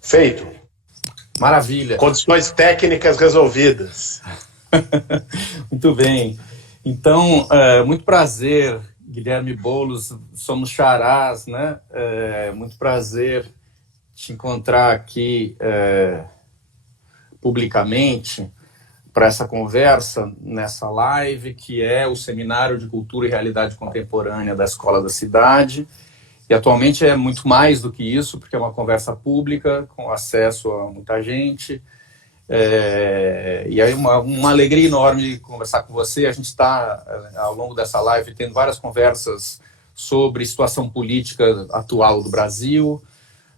Feito. Maravilha. Condições técnicas resolvidas. Muito bem. Então, muito prazer, Guilherme Boulos, somos xarás, né? Muito prazer te encontrar aqui publicamente para essa conversa, nessa live, que é o Seminário de Cultura e Realidade Contemporânea da Escola da Cidade. E atualmente é muito mais do que isso, porque é uma conversa pública, com acesso a muita gente. E aí uma alegria enorme conversar com você. A gente está, ao longo dessa live, tendo várias conversas sobre a situação política atual do Brasil,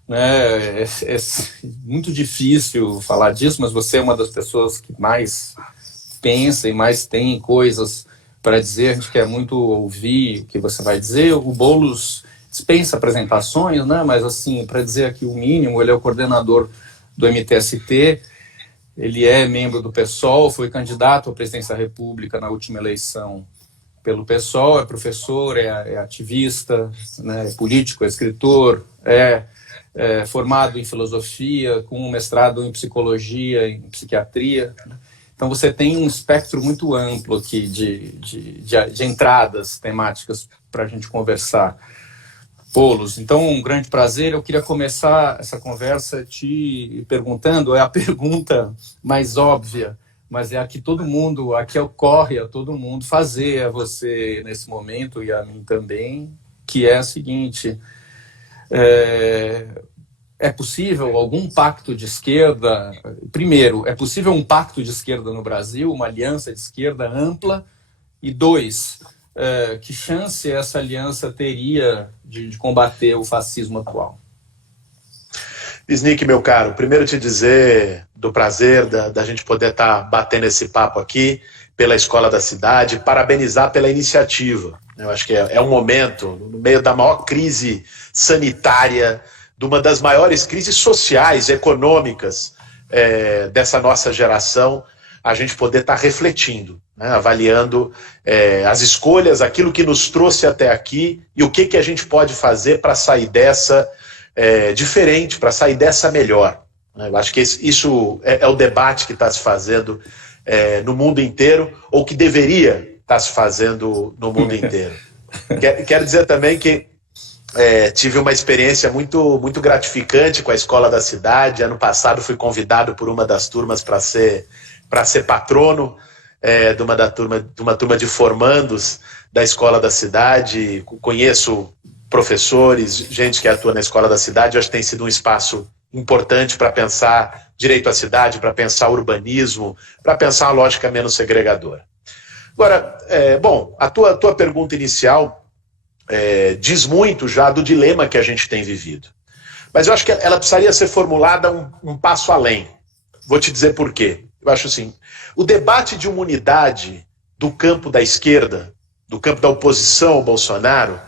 né? É muito difícil falar disso, mas você é uma das pessoas que mais pensa e mais tem coisas para dizer. A gente quer muito ouvir o que você vai dizer. O Boulos dispensa apresentações, né? Mas, assim, para dizer aqui o mínimo, ele é o coordenador do MTST, ele é membro do PSOL, foi candidato à presidência da República na última eleição pelo PSOL, é professor, é ativista, né? É político, é escritor, é formado em filosofia, com um mestrado em psicologia, em psiquiatria. Então você tem um espectro muito amplo aqui de entradas temáticas para a gente conversar. Boulos, então um grande prazer. Eu queria começar essa conversa te perguntando, é a pergunta mais óbvia, mas é a que todo mundo, a que ocorre a todo mundo fazer a você nesse momento e a mim também, que é a seguinte: é possível algum pacto de esquerda? Primeiro, é possível um pacto de esquerda no Brasil, uma aliança de esquerda ampla? E dois, que chance essa aliança teria de combater o fascismo atual? Snick, meu caro, primeiro te dizer do prazer da gente poder estar batendo esse papo aqui pela Escola da Cidade, parabenizar pela iniciativa. Eu acho que é um momento, no meio da maior crise sanitária, de uma das maiores crises sociais, econômicas dessa nossa geração, a gente poder estar refletindo, né, avaliando as escolhas, aquilo que nos trouxe até aqui e o que a gente pode fazer para sair dessa diferente, para sair dessa melhor. Eu acho que isso é o debate que está se fazendo no mundo inteiro, ou que deveria estar se fazendo no mundo inteiro. Quero dizer também que tive uma experiência muito, muito gratificante com a Escola da Cidade. Ano passado fui convidado por uma das turmas para ser patrono de uma turma de formandos da Escola da Cidade. Conheço professores, gente que atua na Escola da Cidade. Eu acho que tem sido um espaço importante para pensar direito à cidade, para pensar urbanismo, para pensar uma lógica menos segregadora. Agora, bom, a tua pergunta inicial diz muito já do dilema que a gente tem vivido. Mas eu acho que ela precisaria ser formulada um passo além. Vou te dizer por quê. Eu acho assim, o debate de uma unidade do campo da esquerda, do campo da oposição ao Bolsonaro,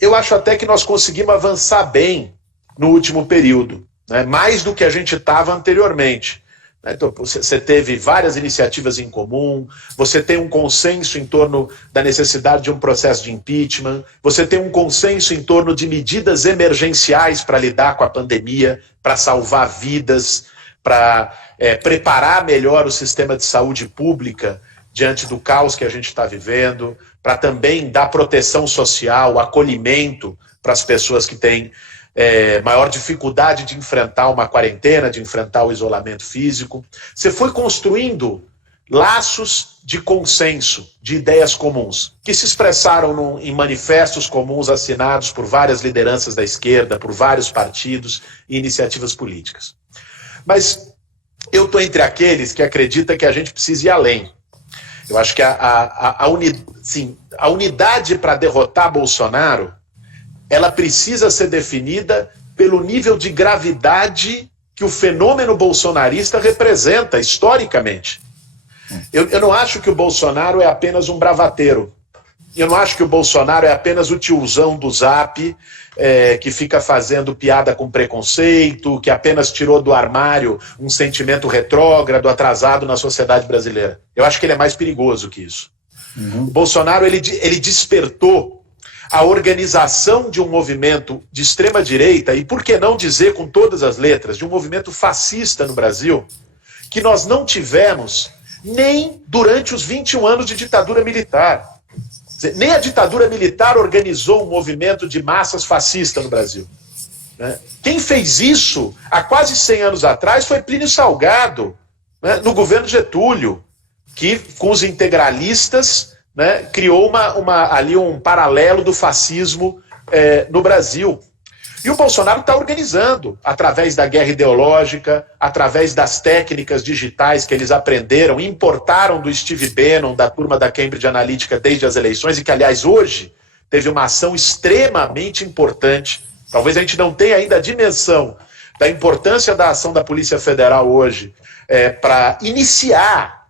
eu acho até que nós conseguimos avançar bem no último período, né? Mais do que a gente estava anteriormente. Então, você teve várias iniciativas em comum, você tem um consenso em torno da necessidade de um processo de impeachment, você tem um consenso em torno de medidas emergenciais para lidar com a pandemia, para salvar vidas, para preparar melhor o sistema de saúde pública diante do caos que a gente está vivendo, para também dar proteção social, acolhimento para as pessoas que têm maior dificuldade de enfrentar uma quarentena, de enfrentar o isolamento físico. Você foi construindo laços de consenso, de ideias comuns, que se expressaram em manifestos comuns assinados por várias lideranças da esquerda, por vários partidos e iniciativas políticas. Mas eu estou entre aqueles que acreditam que a gente precisa ir além. Eu acho que a unidade para derrotar Bolsonaro, ela precisa ser definida pelo nível de gravidade que o fenômeno bolsonarista representa historicamente. Eu não acho que o Bolsonaro é apenas um bravateiro. Eu não acho que o Bolsonaro é apenas o tiozão do Zap, que fica fazendo piada com preconceito, que apenas tirou do armário um sentimento retrógrado, atrasado na sociedade brasileira. Eu acho que ele é mais perigoso que isso. O Bolsonaro ele despertou a organização de um movimento de extrema-direita, e por que não dizer com todas as letras, de um movimento fascista no Brasil, que nós não tivemos nem durante os 21 anos de ditadura militar. Nem a ditadura militar organizou um movimento de massas fascista no Brasil. Quem fez isso há quase 100 anos atrás foi Plínio Salgado, no governo Getúlio, que com os integralistas criou ali um paralelo do fascismo no Brasil. E o Bolsonaro está organizando, através da guerra ideológica, através das técnicas digitais que eles aprenderam, importaram do Steve Bannon, da turma da Cambridge Analytica desde as eleições, e que, aliás, hoje teve uma ação extremamente importante. Talvez a gente não tenha ainda a dimensão da importância da ação da Polícia Federal hoje para iniciar,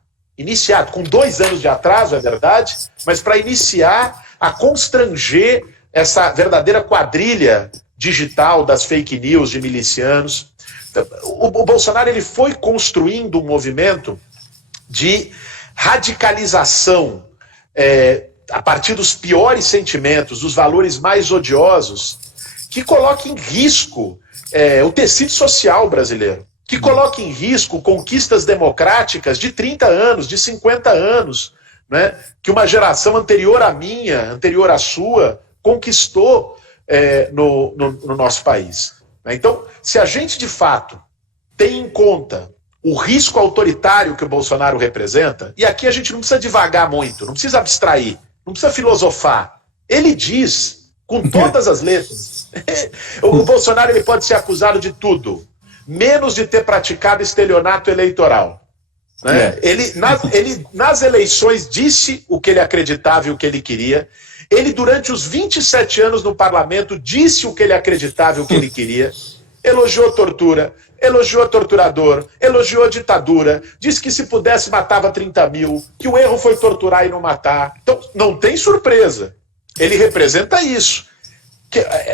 com 2 anos de atraso, é verdade, mas para iniciar a constranger essa verdadeira quadrilha digital das fake news de milicianos. Então, o Bolsonaro ele foi construindo um movimento de radicalização a partir dos piores sentimentos, dos valores mais odiosos, que coloca em risco o tecido social brasileiro, que coloca em risco conquistas democráticas de 30 anos, de 50 anos, que uma geração anterior à minha, anterior à sua, conquistou no nosso país. Então, se a gente de fato tem em conta o risco autoritário que o Bolsonaro representa, e aqui a gente não precisa divagar muito, não precisa abstrair, não precisa filosofar. Ele diz, com todas as letras, o Bolsonaro ele pode ser acusado de tudo, menos de ter praticado estelionato eleitoral. Ele, nas eleições, disse o que ele acreditava e o que ele queria. Ele, durante os 27 anos no parlamento, disse o que ele acreditava e o que ele queria. Elogiou tortura, elogiou torturador, elogiou ditadura, disse que se pudesse matava 30 mil, que o erro foi torturar e não matar. Então, não tem surpresa. Ele representa isso.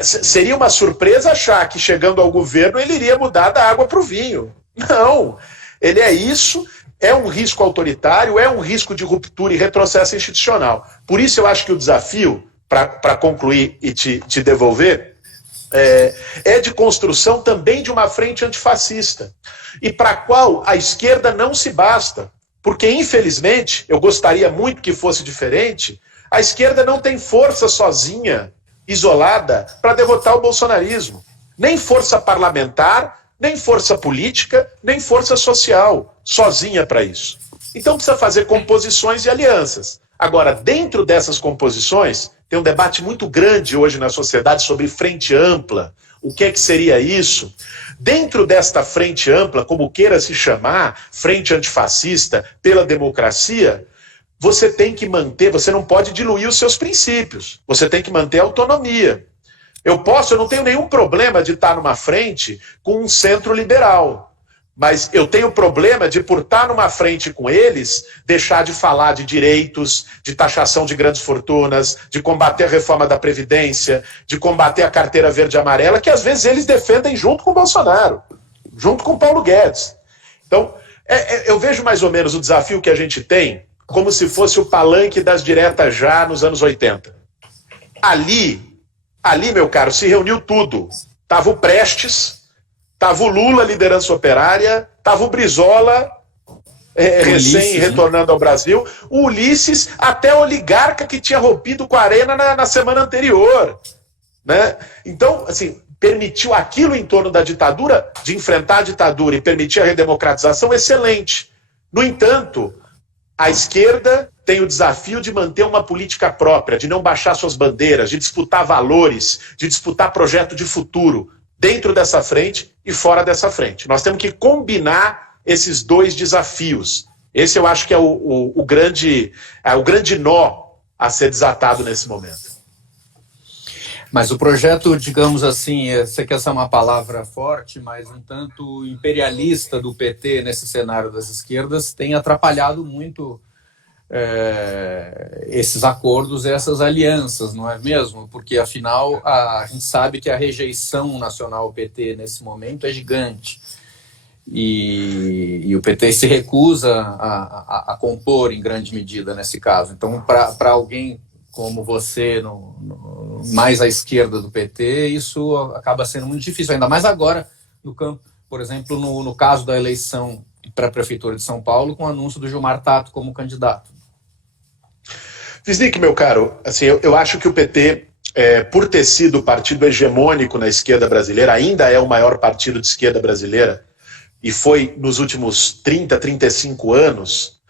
Seria uma surpresa achar que, chegando ao governo, ele iria mudar da água para o vinho. Não. Ele é isso. É um risco autoritário, é um risco de ruptura e retrocesso institucional. Por isso eu acho que o desafio, para concluir e te devolver, é de construção também de uma frente antifascista, e para a qual a esquerda não se basta. Porque, infelizmente, eu gostaria muito que fosse diferente, a esquerda não tem força sozinha, isolada, para derrotar o bolsonarismo. Nem força parlamentar, nem força política, nem força social, sozinha para isso. Então precisa fazer composições e alianças. Agora, dentro dessas composições, tem um debate muito grande hoje na sociedade sobre frente ampla. O que é que seria isso? Dentro desta frente ampla, como queira se chamar, frente antifascista, pela democracia, você tem que manter, você não pode diluir os seus princípios, você tem que manter a autonomia. Eu não tenho nenhum problema de estar numa frente com um centro liberal, mas eu tenho problema de, por estar numa frente com eles, deixar de falar de direitos, de taxação de grandes fortunas, de combater a reforma da Previdência, de combater a carteira verde e amarela, que às vezes eles defendem junto com o Bolsonaro, junto com o Paulo Guedes. Então, eu vejo mais ou menos o desafio que a gente tem como se fosse o palanque das diretas já nos anos 80. Ali, meu caro, se reuniu tudo. Tava o Prestes, tava o Lula, liderança operária, tava o Brizola, recém retornando ao Brasil, o Ulisses, até a oligarca que tinha rompido com a Arena na semana anterior. Então, assim, permitiu aquilo em torno da ditadura, de enfrentar a ditadura e permitir a redemocratização, excelente. No entanto, a esquerda tem o desafio de manter uma política própria, de não baixar suas bandeiras, de disputar valores, de disputar projeto de futuro, dentro dessa frente e fora dessa frente. Nós temos que combinar esses dois desafios. Esse eu acho que é o grande nó a ser desatado nesse momento. Mas o projeto, digamos assim, sei que essa é uma palavra forte, mas um tanto imperialista do PT nesse cenário das esquerdas tem atrapalhado muito esses acordos e essas alianças, não é mesmo? Porque, afinal, a gente sabe que a rejeição nacional ao PT nesse momento é gigante. E o PT se recusa a compor em grande medida nesse caso. Então, para alguém como você, mais à esquerda do PT, isso acaba sendo muito difícil, ainda mais agora no campo, por exemplo, no caso da eleição para a Prefeitura de São Paulo, com o anúncio do Gilmar Tato como candidato. Wisnik, meu caro, assim, eu acho que o PT, por ter sido o partido hegemônico na esquerda brasileira, ainda é o maior partido de esquerda brasileira, e foi nos últimos 30, 35 anos,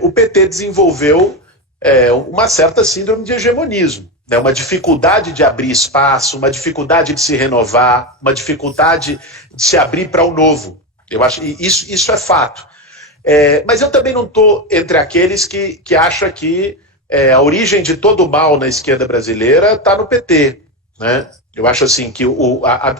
o PT desenvolveu uma certa síndrome de hegemonismo, né? Uma dificuldade de abrir espaço, uma dificuldade de se renovar, uma dificuldade de se abrir para o novo. Eu acho que isso é fato. Mas eu também não estou entre aqueles que acham que a origem de todo o mal na esquerda brasileira está no PT, né? Eu acho assim que,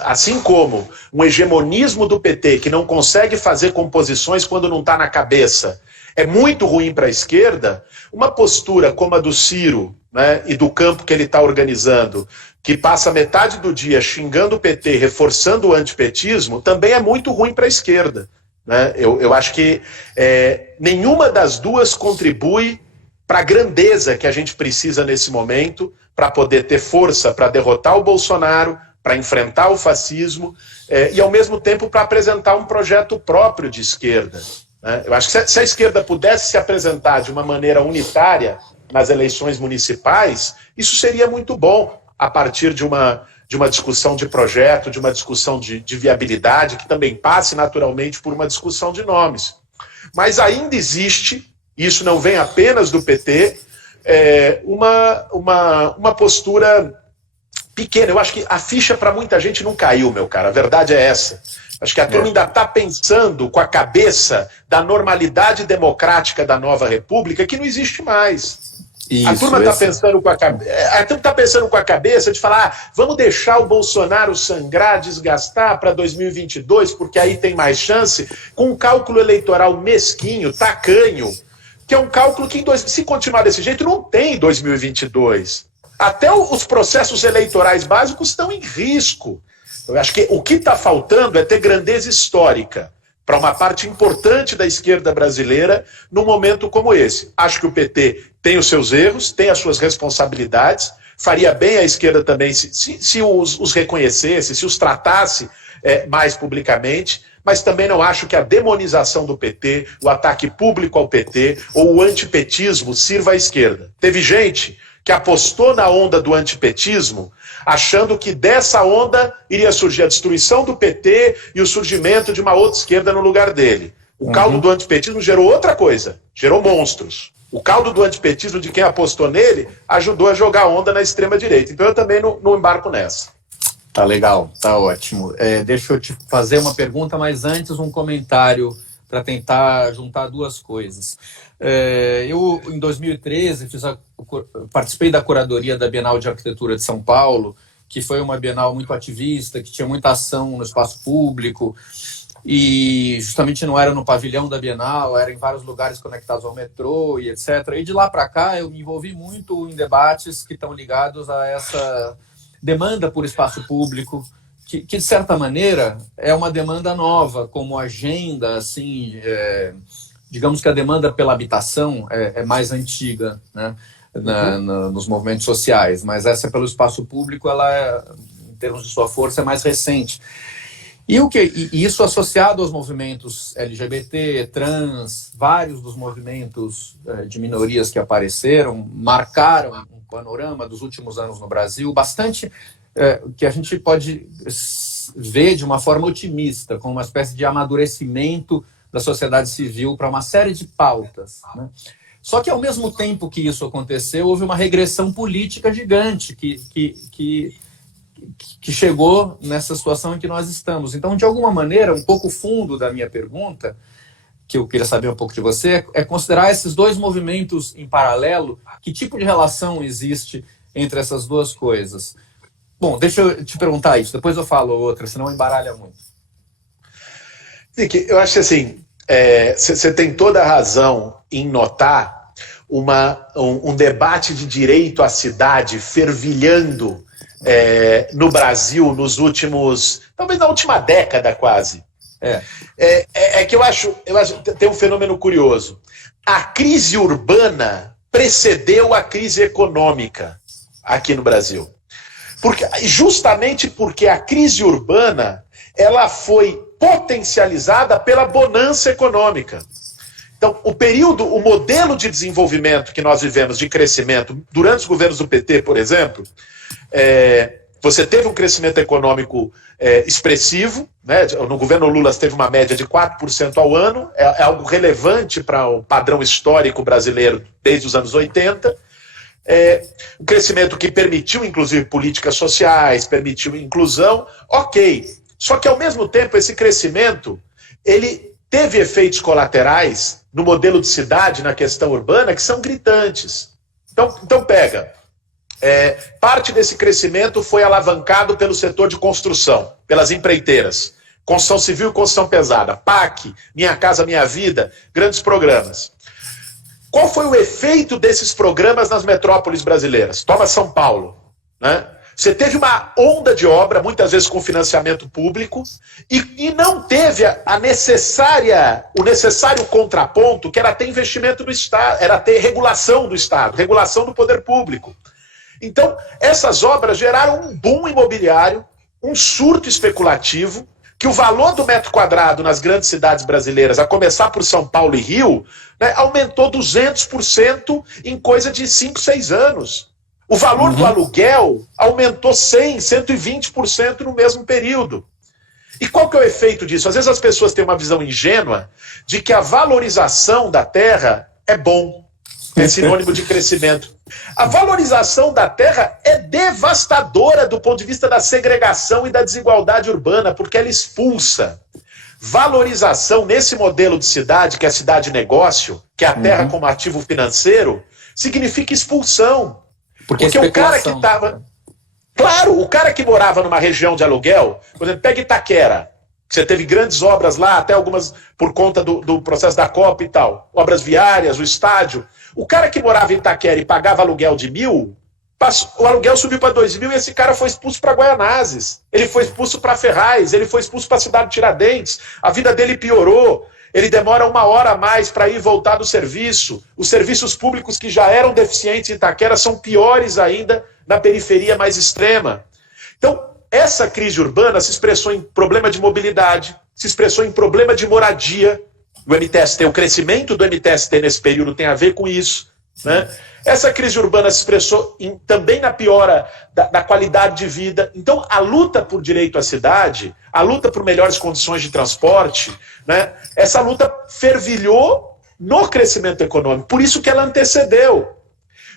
assim como um hegemonismo do PT que não consegue fazer composições quando não está na cabeça é muito ruim para a esquerda, uma postura como a do Ciro, né, e do campo que ele está organizando, que passa metade do dia xingando o PT, reforçando o antipetismo, também é muito ruim para a esquerda, né? Eu acho que nenhuma das duas contribui para a grandeza que a gente precisa nesse momento, para poder ter força para derrotar o Bolsonaro, para enfrentar o fascismo, e ao mesmo tempo para apresentar um projeto próprio de esquerda, né? Eu acho que se a esquerda pudesse se apresentar de uma maneira unitária nas eleições municipais, isso seria muito bom, a partir de uma discussão de projeto, de uma discussão de viabilidade, que também passe naturalmente por uma discussão de nomes. Mas ainda existe, isso não vem apenas do PT, uma postura pequena. Eu acho que a ficha para muita gente não caiu, meu cara, a verdade é essa. Acho que a turma ainda está pensando com a cabeça da normalidade democrática da nova república, que não existe mais. A turma está pensando com a cabeça de falar, vamos deixar o Bolsonaro sangrar, desgastar para 2022, porque aí tem mais chance, com um cálculo eleitoral mesquinho, tacanho, que é um cálculo que, se continuar desse jeito, não tem 2022. Até os processos eleitorais básicos estão em risco. Eu acho que o que está faltando é ter grandeza histórica para uma parte importante da esquerda brasileira num momento como esse. Acho que o PT tem os seus erros, tem as suas responsabilidades, faria bem a esquerda também se os reconhecesse, se os tratasse mais publicamente, mas também não acho que a demonização do PT, o ataque público ao PT ou o antipetismo sirva à esquerda. Teve gente que apostou na onda do antipetismo, achando que dessa onda iria surgir a destruição do PT e o surgimento de uma outra esquerda no lugar dele. O caldo do antipetismo gerou outra coisa, gerou monstros. O caldo do antipetismo de quem apostou nele ajudou a jogar onda na extrema-direita. Então eu também não embarco nessa. Tá legal, tá ótimo. Deixa eu te fazer uma pergunta, mas antes um comentário para tentar juntar duas coisas. Eu, em 2013, participei da curadoria da Bienal de Arquitetura de São Paulo, que foi uma Bienal muito ativista, que tinha muita ação no espaço público, e justamente não era no pavilhão da Bienal, era em vários lugares conectados ao metrô e etc. E de lá para cá eu me envolvi muito em debates que estão ligados a essa demanda por espaço público, que de certa maneira é uma demanda nova, como agenda, assim, digamos que a demanda pela habitação é mais antiga, né, nos movimentos sociais, mas essa pelo espaço público, ela, em termos de sua força, é mais recente. E isso associado aos movimentos LGBT, trans, vários dos movimentos de minorias que apareceram, marcaram um panorama dos últimos anos no Brasil, bastante que a gente pode ver de uma forma otimista, como uma espécie de amadurecimento da sociedade civil para uma série de pautas, né? Só que, ao mesmo tempo que isso aconteceu, houve uma regressão política gigante que chegou nessa situação em que nós estamos. Então, de alguma maneira, um pouco o fundo da minha pergunta, que eu queria saber um pouco de você, é considerar esses dois movimentos em paralelo. Que tipo de relação existe entre essas duas coisas? Bom, deixa eu te perguntar isso, depois eu falo outra, senão embaralha muito. Vicky, eu acho que assim, você tem toda a razão em notar um debate de direito à cidade fervilhando no Brasil nos últimos, talvez na última década quase. Que eu acho tem um fenômeno curioso. A crise urbana precedeu a crise econômica aqui no Brasil. Justamente porque a crise urbana ela foi potencializada pela bonança econômica. Então, o modelo de desenvolvimento que nós vivemos, de crescimento, durante os governos do PT, por exemplo, você teve um crescimento econômico expressivo, né? No governo Lula teve uma média de 4% ao ano, é algo relevante para o padrão histórico brasileiro desde os anos 80, um crescimento que permitiu, inclusive, políticas sociais, permitiu inclusão, ok. Só que, ao mesmo tempo, esse crescimento, ele teve efeitos colaterais no modelo de cidade, na questão urbana, que são gritantes. Então pega, parte desse crescimento foi alavancado pelo setor de construção, pelas empreiteiras, construção civil e construção pesada, PAC, Minha Casa Minha Vida, grandes programas. Qual foi o efeito desses programas nas metrópoles brasileiras? Toma São Paulo, né? Você teve uma onda de obra, muitas vezes com financiamento público, e não teve o necessário contraponto, que era ter investimento do Estado, era ter regulação do Estado, regulação do poder público. Então, essas obras geraram um boom imobiliário, um surto especulativo, que o valor do metro quadrado nas grandes cidades brasileiras, a começar por São Paulo e Rio, né, aumentou 200% em coisa de 5, 6 anos. O valor do aluguel aumentou 100%, 120% no mesmo período. E qual que é o efeito disso? Às vezes as pessoas têm uma visão ingênua de que a valorização da terra é bom, é sinônimo de crescimento. A valorização da terra é devastadora do ponto de vista da segregação e da desigualdade urbana, porque ela expulsa. Valorização nesse modelo de cidade, que é a cidade-negócio, que é a terra como ativo financeiro, significa expulsão. Porque o cara que estava... Claro, o cara que morava numa região de aluguel, por exemplo, pega Itaquera, que você teve grandes obras lá, até algumas por conta do processo da Copa e tal, obras viárias, o estádio. O cara que morava em Itaquera e pagava aluguel de 1.000, o aluguel subiu para 2.000 e esse cara foi expulso para Guaianazes, ele foi expulso para Ferraz, ele foi expulso para a cidade de Tiradentes, a vida dele piorou. Ele demora 1 hora a mais para ir e voltar do serviço. Os serviços públicos que já eram deficientes em Itaquera são piores ainda na periferia mais extrema. Então, essa crise urbana se expressou em problema de mobilidade, se expressou em problema de moradia. O MTST, o crescimento do MTST nesse período tem a ver com isso, né? Essa crise urbana se expressou também na piora da qualidade de vida. Então, a luta por direito à cidade, a luta por melhores condições de transporte, né, essa luta fervilhou no crescimento econômico. Por isso que ela antecedeu.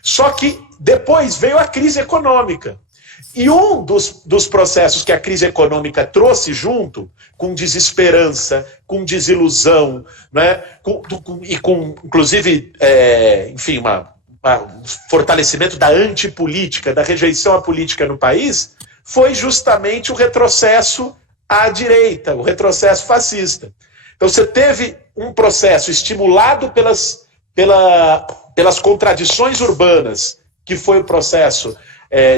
Só que depois veio a crise econômica. E um dos processos que a crise econômica trouxe junto, com desesperança, com desilusão, né, inclusive, enfim, um fortalecimento da antipolítica, da rejeição à política no país, foi justamente o retrocesso à direita, o retrocesso fascista. Então você teve um processo estimulado pelas contradições urbanas, que foi o processo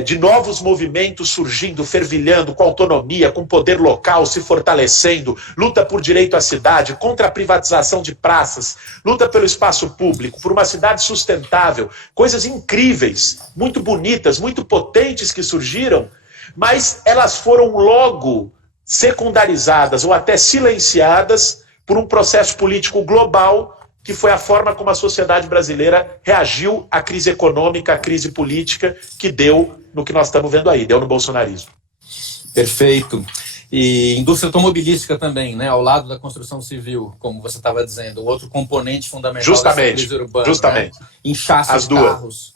de novos movimentos surgindo, fervilhando, com autonomia, com poder local se fortalecendo, luta por direito à cidade, contra a privatização de praças, luta pelo espaço público, por uma cidade sustentável, coisas incríveis, muito bonitas, muito potentes que surgiram, mas elas foram logo secundarizadas ou até silenciadas por um processo político global, que foi a forma como a sociedade brasileira reagiu à crise econômica, à crise política, que deu no que nós estamos vendo aí, deu no bolsonarismo. Perfeito. E indústria automobilística também, né? Ao lado da construção civil, como você estava dizendo, o outro componente fundamental dessa crise urbana. Justamente. Né? Inchaço de carros.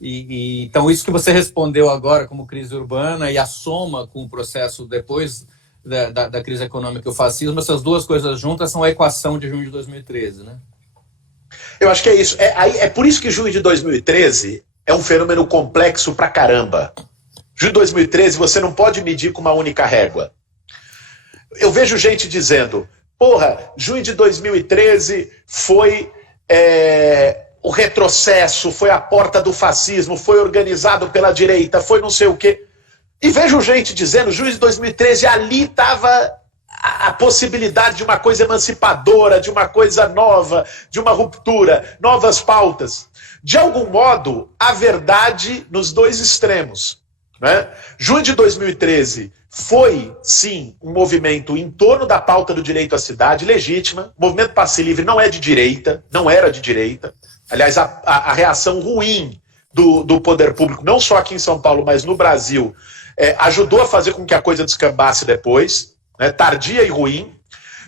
Então, isso que você respondeu agora como crise urbana e a soma com o processo depois da crise econômica e o fascismo, essas duas coisas juntas são a equação de junho de 2013, né? Eu acho que é isso. É por isso que junho de 2013 é um fenômeno complexo pra caramba. Junho de 2013 você não pode medir com uma única régua. Eu vejo gente dizendo, junho de 2013 foi o retrocesso, foi a porta do fascismo, foi organizado pela direita, foi não sei o quê. E vejo gente dizendo, junho de 2013, ali estava a possibilidade de uma coisa emancipadora, de uma coisa nova, de uma ruptura, novas pautas. De algum modo, a verdade nos dois extremos. Né? Junho de 2013 foi, sim, um movimento em torno da pauta do direito à cidade, legítima. O movimento Passe Livre não é de direita, não era de direita. Aliás, a reação ruim do poder público, não só aqui em São Paulo, mas no Brasil, ajudou a fazer com que a coisa descambasse depois, né, tardia e ruim.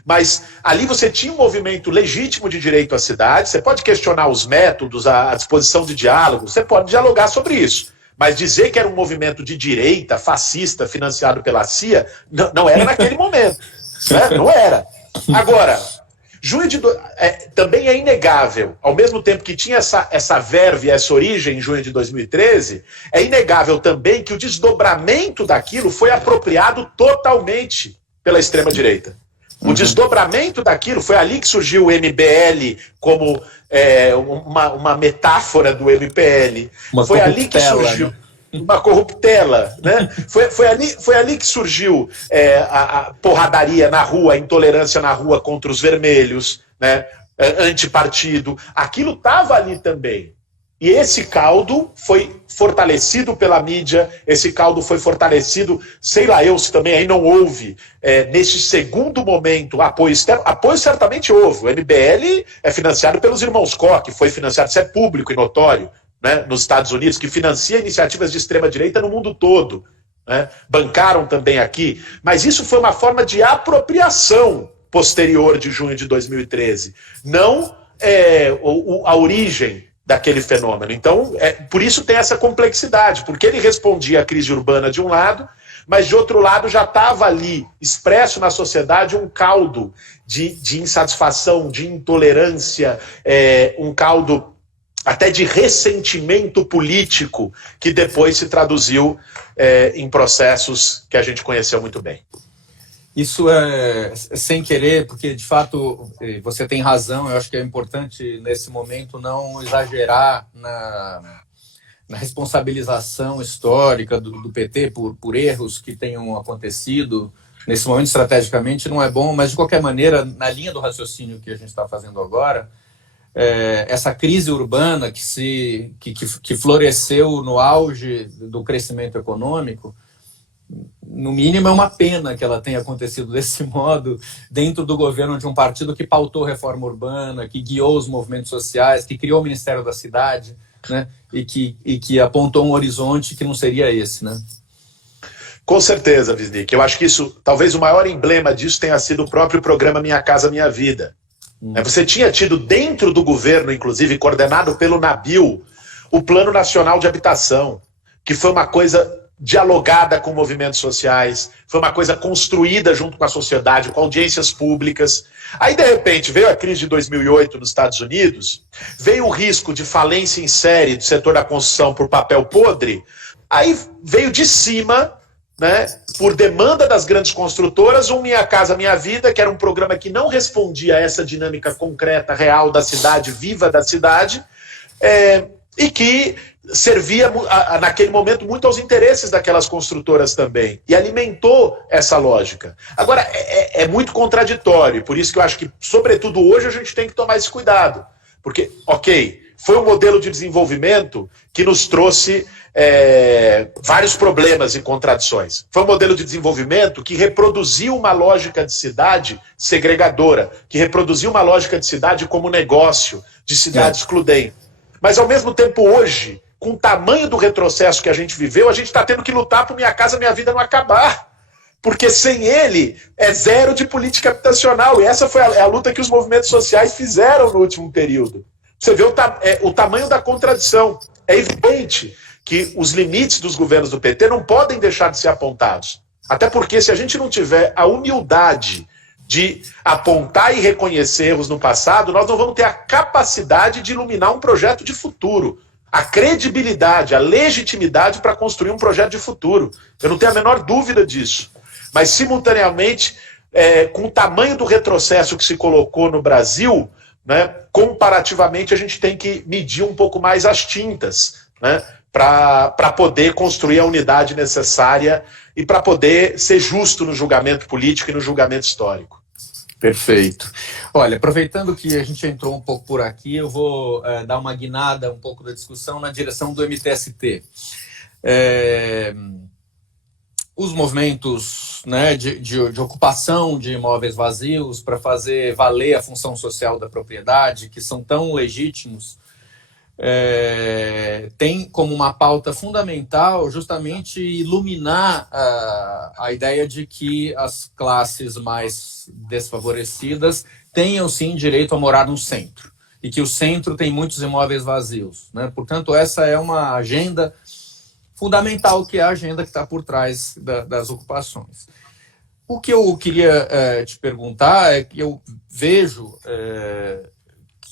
Mas ali você tinha um movimento legítimo de direito à cidade, você pode questionar os métodos, a disposição de diálogo, você pode dialogar sobre isso. Mas dizer que era um movimento de direita, fascista, financiado pela CIA, não era naquele momento. Né? Não era. Agora, também é inegável, ao mesmo tempo que tinha essa verve, essa origem em junho de 2013, é inegável também que o desdobramento daquilo foi apropriado totalmente pela extrema-direita. O desdobramento daquilo, foi ali que surgiu o MBL como uma metáfora do MPL. Foi ali que surgiu uma corruptela. Né? Foi ali que surgiu a porradaria na rua, a intolerância na rua contra os vermelhos, né? Antipartido. Aquilo estava ali também. E esse caldo foi fortalecido pela mídia, esse caldo foi fortalecido, sei lá eu se também aí não houve, neste segundo momento, apoio externo. Apoio certamente houve. O MBL é financiado pelos irmãos Koch, foi financiado, isso é público e notório, né, nos Estados Unidos, que financia iniciativas de extrema-direita no mundo todo. Né? Bancaram também aqui. Mas isso foi uma forma de apropriação posterior de junho de 2013. Não a origem daquele fenômeno. Então, por isso tem essa complexidade, porque ele respondia à crise urbana de um lado, mas de outro lado já estava ali, expresso na sociedade, um caldo de insatisfação, de intolerância, um caldo até de ressentimento político, que depois se traduziu em processos que a gente conheceu muito bem. Isso é sem querer, porque de fato você tem razão. Eu acho que é importante nesse momento não exagerar na responsabilização histórica do PT por erros que tenham acontecido. Nesse momento, estrategicamente, não é bom, mas de qualquer maneira, na linha do raciocínio que a gente está fazendo agora, essa crise urbana que floresceu no auge do crescimento econômico, no mínimo é uma pena que ela tenha acontecido desse modo dentro do governo de um partido que pautou reforma urbana, que guiou os movimentos sociais, que criou o Ministério da Cidade, né, e que apontou um horizonte que não seria esse, né? Com certeza, Wisnik. Eu acho que isso, talvez o maior emblema disso tenha sido o próprio programa Minha Casa Minha Vida. Você tinha tido dentro do governo, inclusive coordenado pelo Nabil, o Plano Nacional de Habitação, que foi uma coisa dialogada com movimentos sociais, foi uma coisa construída junto com a sociedade, com audiências públicas. Aí, de repente, veio a crise de 2008 nos Estados Unidos, veio o risco de falência em série do setor da construção por papel podre, aí veio de cima, né, por demanda das grandes construtoras, um Minha Casa Minha Vida, que era um programa que não respondia a essa dinâmica concreta, real da cidade, viva da cidade, e que servia naquele momento muito aos interesses daquelas construtoras também, e alimentou essa lógica. Agora, é muito contraditório, por isso que eu acho que, sobretudo hoje, a gente tem que tomar esse cuidado, porque, ok, foi um modelo de desenvolvimento que nos trouxe vários problemas e contradições. Foi um modelo de desenvolvimento que reproduziu uma lógica de cidade segregadora, que reproduziu uma lógica de cidade como negócio, de cidade excludente. Mas, ao mesmo tempo, hoje, com o tamanho do retrocesso que a gente viveu, a gente está tendo que lutar para Minha Casa Minha Vida não acabar. Porque sem ele, é zero de política habitacional. E essa foi a luta que os movimentos sociais fizeram no último período. Você vê o tamanho da contradição. É evidente que os limites dos governos do PT não podem deixar de ser apontados. Até porque, se a gente não tiver a humildade de apontar e reconhecer erros no passado, nós não vamos ter a capacidade de iluminar um projeto de futuro, a credibilidade, a legitimidade para construir um projeto de futuro. Eu não tenho a menor dúvida disso. Mas, simultaneamente, com o tamanho do retrocesso que se colocou no Brasil, né, comparativamente, a gente tem que medir um pouco mais as tintas, né, para poder construir a unidade necessária e para poder ser justo no julgamento político e no julgamento histórico. Perfeito. Olha, aproveitando que a gente entrou um pouco por aqui, eu vou dar uma guinada um pouco da discussão na direção do MTST. Os movimentos, né, de ocupação de imóveis vazios para fazer valer a função social da propriedade, que são tão legítimos, tem como uma pauta fundamental justamente iluminar a ideia de que as classes mais desfavorecidas tenham sim direito a morar no centro e que o centro tem muitos imóveis vazios, né? Portanto, essa é uma agenda fundamental, que é a agenda que está por trás das ocupações. O que eu queria te perguntar é que eu vejo,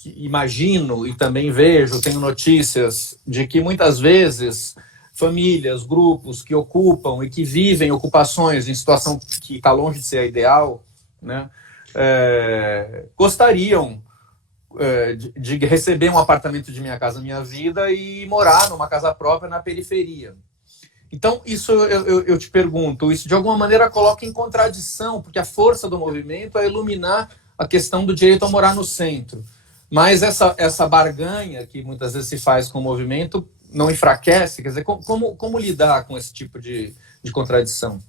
imagino e também vejo, tenho notícias de que muitas vezes famílias, grupos que ocupam e que vivem ocupações em situação que está longe de ser a ideal, né, gostariam de receber um apartamento de Minha Casa Minha Vida e morar numa casa própria na periferia. Então, isso eu te pergunto, isso de alguma maneira coloca em contradição, porque a força do movimento é iluminar a questão do direito a morar no centro. Mas essa barganha que muitas vezes se faz com o movimento não enfraquece? Quer dizer, como lidar com esse tipo de contradição?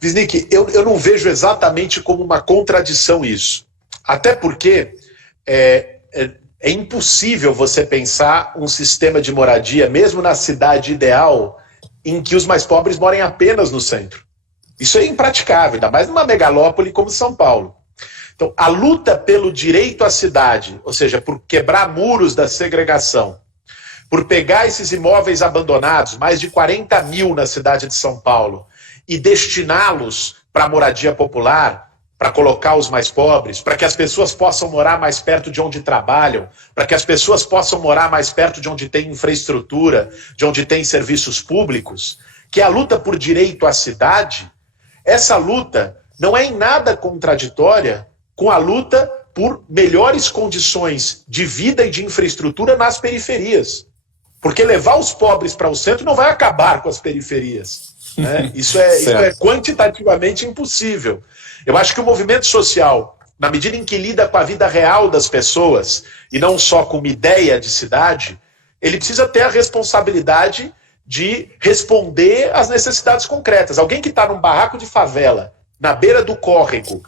Wisnik, eu não vejo exatamente como uma contradição isso. Até porque é impossível você pensar um sistema de moradia, mesmo na cidade ideal, em que os mais pobres morem apenas no centro. Isso é impraticável, ainda mais numa megalópole como São Paulo. Então, a luta pelo direito à cidade, ou seja, por quebrar muros da segregação, por pegar esses imóveis abandonados, mais de 40 mil na cidade de São Paulo, e destiná-los para a moradia popular, para colocar os mais pobres, para que as pessoas possam morar mais perto de onde trabalham, para que as pessoas possam morar mais perto de onde tem infraestrutura, de onde tem serviços públicos, que é a luta por direito à cidade. Essa luta não é em nada contraditória com a luta por melhores condições de vida e de infraestrutura nas periferias. Porque levar os pobres para o centro não vai acabar com as periferias, né? Isso é quantitativamente impossível. Eu acho que o movimento social, na medida em que lida com a vida real das pessoas, e não só com uma ideia de cidade, ele precisa ter a responsabilidade de responder às necessidades concretas. Alguém que está num barraco de favela, na beira do córrego,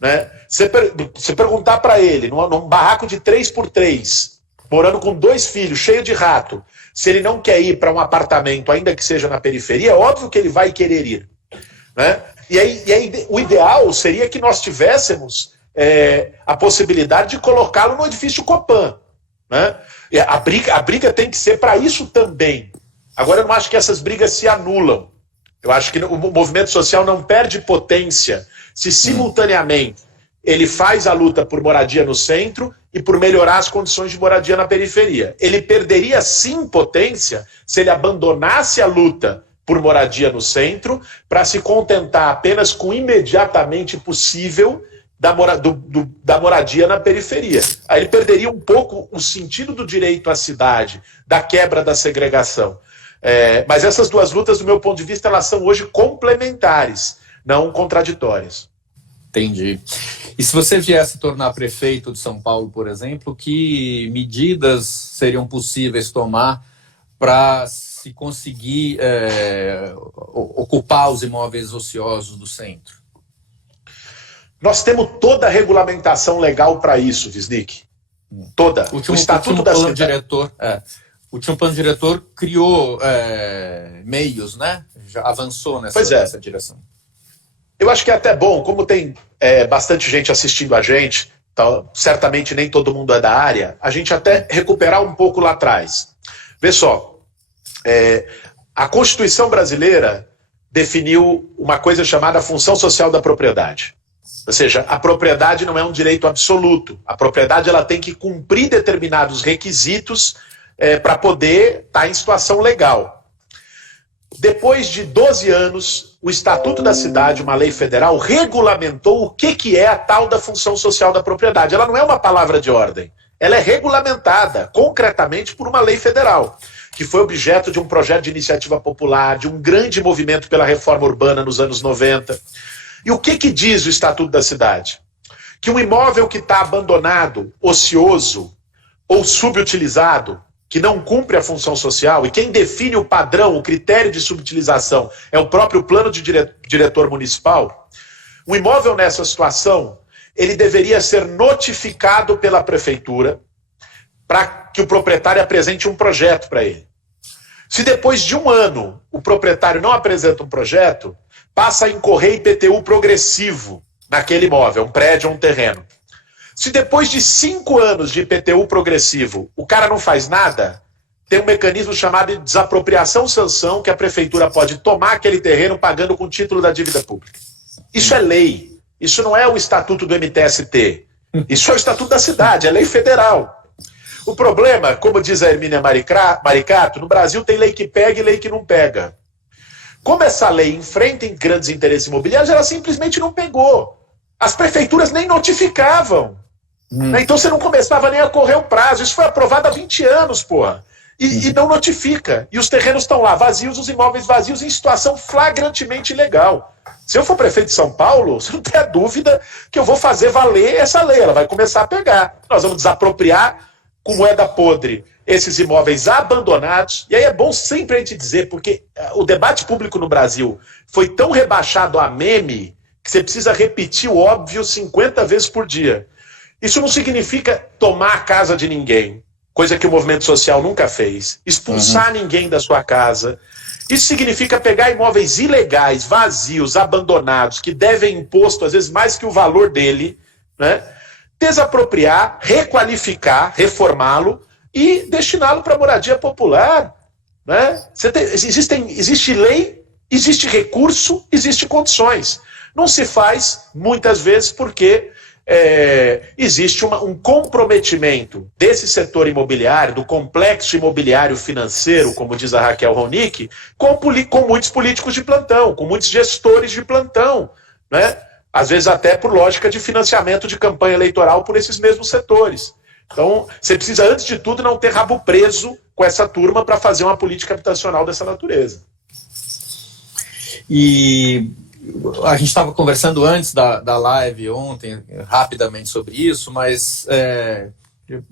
né? Você perguntar para ele, num barraco de 3x3, morando com 2 filhos, cheio de rato, se ele não quer ir para um apartamento, ainda que seja na periferia, é óbvio que ele vai querer ir, né? E aí o ideal seria que nós tivéssemos a possibilidade de colocá-lo no edifício Copan, né? A briga tem que ser para isso também. Agora, eu não acho que essas brigas se anulam. Eu acho que o movimento social não perde potência se simultaneamente ele faz a luta por moradia no centro e por melhorar as condições de moradia na periferia. Ele perderia sim potência se ele abandonasse a luta por moradia no centro para se contentar apenas com o imediatamente possível da moradia na periferia. Aí ele perderia um pouco o sentido do direito à cidade, da quebra da segregação. Mas essas duas lutas, do meu ponto de vista, elas são hoje complementares, não contraditórias. Entendi. E se você viesse se tornar prefeito de São Paulo, por exemplo, que medidas seriam possíveis tomar para se conseguir ocupar os imóveis ociosos do centro? Nós temos toda a regulamentação legal para isso, Wisnik. Toda. O Estatuto da Cidade. O último plano diretor criou meios, né? Já avançou nessa direção. Eu acho que é até bom, como tem bastante gente assistindo a gente, então, certamente nem todo mundo é da área, a gente até recuperar um pouco lá atrás. Vê só, a Constituição brasileira definiu uma coisa chamada função social da propriedade. Ou seja, a propriedade não é um direito absoluto. A propriedade ela tem que cumprir determinados requisitos para poder estar em situação legal. Depois de 12 anos, o Estatuto da Cidade, uma lei federal, regulamentou o que é a tal da função social da propriedade. Ela não é uma palavra de ordem, ela é regulamentada concretamente por uma lei federal, que foi objeto de um projeto de iniciativa popular, de um grande movimento pela reforma urbana nos anos 90. E o que diz o Estatuto da Cidade? Que um imóvel que está abandonado, ocioso ou subutilizado, que não cumpre a função social, e quem define o padrão, o critério de subutilização, é o próprio plano de diretor municipal, um imóvel nessa situação, ele deveria ser notificado pela prefeitura para que o proprietário apresente um projeto para ele. Se depois de um ano o proprietário não apresenta um projeto, passa a incorrer IPTU progressivo naquele imóvel, um prédio ou um terreno. Se depois de 5 anos de IPTU progressivo o cara não faz nada, tem um mecanismo chamado de desapropriação-sanção que a prefeitura pode tomar aquele terreno pagando com o título da dívida pública. Isso é lei. Isso não é o estatuto do MTST. Isso é o estatuto da cidade, é lei federal. O problema, como diz a Hermínia Maricato, no Brasil tem lei que pega e lei que não pega. Como essa lei enfrenta grandes interesses imobiliários, ela simplesmente não pegou. As prefeituras nem notificavam. Então você não começava nem a correr o prazo. Isso foi aprovado há 20 anos, porra. E não notifica. E os terrenos estão lá vazios, os imóveis vazios, em situação flagrantemente ilegal. Se eu for prefeito de São Paulo, você não tem a dúvida que eu vou fazer valer essa lei. Ela vai começar a pegar. Nós vamos desapropriar com moeda podre esses imóveis abandonados. E aí é bom sempre a gente dizer, porque o debate público no Brasil foi tão rebaixado a meme que você precisa repetir o óbvio 50 vezes por dia. Isso não significa tomar a casa de ninguém, coisa que o movimento social nunca fez, expulsar ninguém da sua casa. Isso significa pegar imóveis ilegais, vazios, abandonados, que devem imposto, às vezes mais que o valor dele, né? Desapropriar, requalificar, reformá-lo e destiná-lo para moradia popular. Né? Existe lei, existe recurso, existe condições. Não se faz, muitas vezes, porque existe um comprometimento desse setor imobiliário, do complexo imobiliário financeiro, como diz a Raquel Ronick, com muitos políticos de plantão, com muitos gestores de plantão, né? Às vezes até por lógica de financiamento de campanha eleitoral por esses mesmos setores. Então, você precisa, antes de tudo, não ter rabo preso com essa turma para fazer uma política habitacional dessa natureza. E a gente estava conversando antes da live ontem, rapidamente sobre isso, mas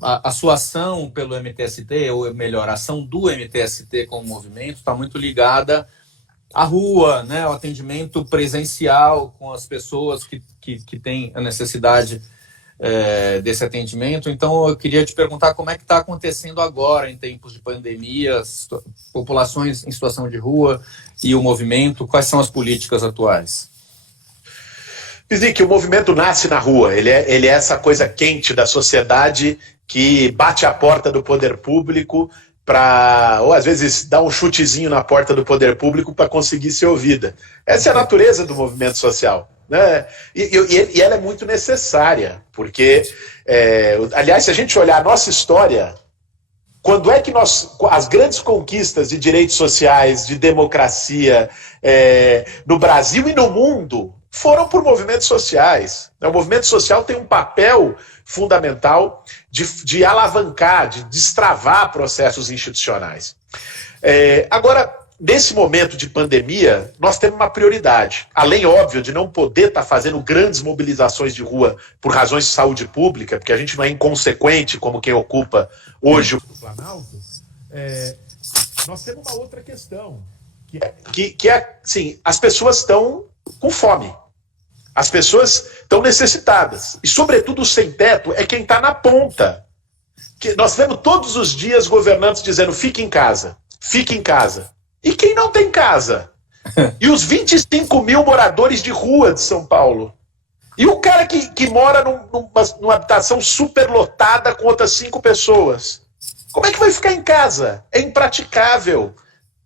a sua ação pelo MTST, ou melhor, a ação do MTST como movimento, está muito ligada à rua, né, ao atendimento presencial com as pessoas que têm a necessidade desse atendimento. Então, eu queria te perguntar como é que está acontecendo agora, em tempos de pandemia, populações em situação de rua e o movimento, quais são as políticas atuais? Pizik, o movimento nasce na rua, ele é essa coisa quente da sociedade que bate a porta do poder público ou às vezes dá um chutezinho na porta do poder público para conseguir ser ouvida. Essa é a natureza do movimento social. Né? E ela é muito necessária, porque, aliás, se a gente olhar a nossa história, quando é que as grandes conquistas de direitos sociais, de democracia, no Brasil e no mundo, foram por movimentos sociais. O movimento social tem um papel fundamental de alavancar, de destravar processos institucionais. Agora, nesse momento de pandemia, nós temos uma prioridade. Além, óbvio, de não poder estar fazendo grandes mobilizações de rua por razões de saúde pública, porque a gente não é inconsequente como quem ocupa hoje o Planalto, nós temos uma outra questão, que é, assim, as pessoas estão com fome. As pessoas estão necessitadas. E, sobretudo, o sem-teto é quem está na ponta. Nós vemos todos os dias governantes dizendo, fique em casa, fique em casa. E quem não tem casa? E os 25 mil moradores de rua de São Paulo? E o cara que mora numa habitação superlotada com outras 5 pessoas? Como é que vai ficar em casa? É impraticável.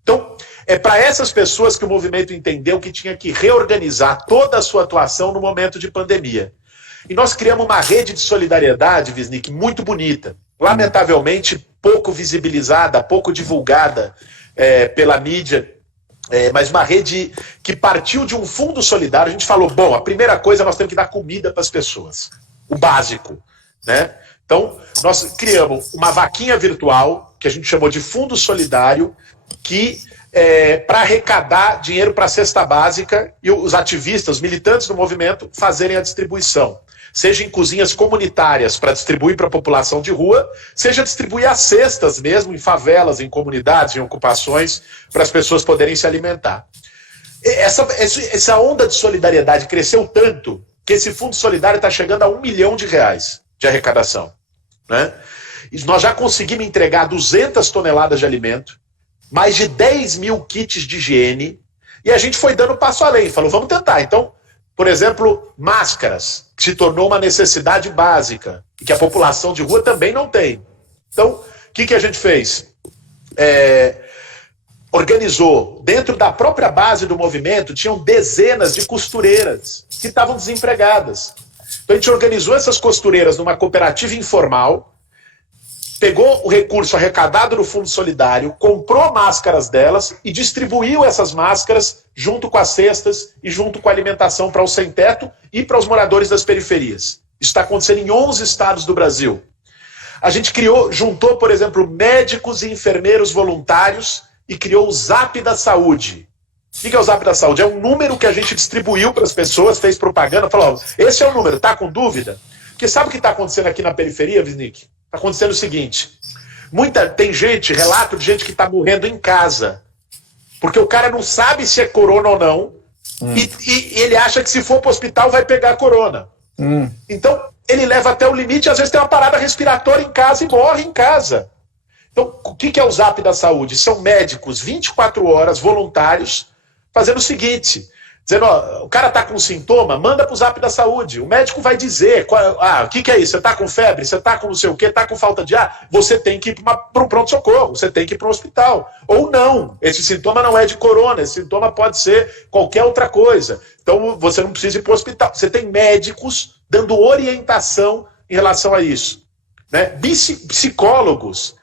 Então, é para essas pessoas que o movimento entendeu que tinha que reorganizar toda a sua atuação no momento de pandemia. E nós criamos uma rede de solidariedade, Wisnik, muito bonita. Lamentavelmente, pouco visibilizada, pouco divulgada pela mídia, mas uma rede que partiu de um fundo solidário. A gente falou, bom, a primeira coisa nós temos que dar comida para as pessoas, o básico, né? Então, nós criamos uma vaquinha virtual, que a gente chamou de Fundo Solidário, que para arrecadar dinheiro para a cesta básica e os ativistas, os militantes do movimento, fazerem a distribuição. Seja em cozinhas comunitárias para distribuir para a população de rua, seja distribuir as cestas mesmo em favelas, em comunidades, em ocupações, para as pessoas poderem se alimentar. Essa onda de solidariedade cresceu tanto que esse Fundo Solidário está chegando a R$1 milhão de arrecadação. Né? E nós já conseguimos entregar 200 toneladas de alimento, mais de 10 mil kits de higiene, e a gente foi dando passo além, falou, vamos tentar. Então, por exemplo, máscaras, que se tornou uma necessidade básica, e que a população de rua também não tem. Então, o que a gente fez? Organizou, dentro da própria base do movimento, tinham dezenas de costureiras que estavam desempregadas. Então a gente organizou essas costureiras numa cooperativa informal, pegou o recurso arrecadado no Fundo Solidário, comprou máscaras delas e distribuiu essas máscaras junto com as cestas e junto com a alimentação para o sem-teto e para os moradores das periferias. Isso está acontecendo em 11 estados do Brasil. A gente juntou, por exemplo, médicos e enfermeiros voluntários e criou o Zap da Saúde. O que é o Zap da Saúde? É um número que a gente distribuiu para as pessoas, fez propaganda, falou, esse é o número, tá com dúvida? Porque sabe o que está acontecendo aqui na periferia, Wisnik? Está acontecendo o seguinte, tem relato de gente que está morrendo em casa, porque o cara não sabe se é corona ou não, e ele acha que se for para o hospital vai pegar corona. Então, ele leva até o limite, às vezes tem uma parada respiratória em casa e morre em casa. Então, o que é o Zap da Saúde? São médicos 24 horas, voluntários, fazendo o seguinte, dizendo, ó, o cara está com sintoma, manda para o Zap da Saúde. O médico vai dizer, o que é isso? Você está com febre? Você está com não sei o quê? Está com falta de ar? Você tem que ir para um pronto-socorro, você tem que ir para um hospital. Ou não, esse sintoma não é de corona, esse sintoma pode ser qualquer outra coisa. Então, você não precisa ir para o hospital. Você tem médicos dando orientação em relação a isso. Né? Psicólogos,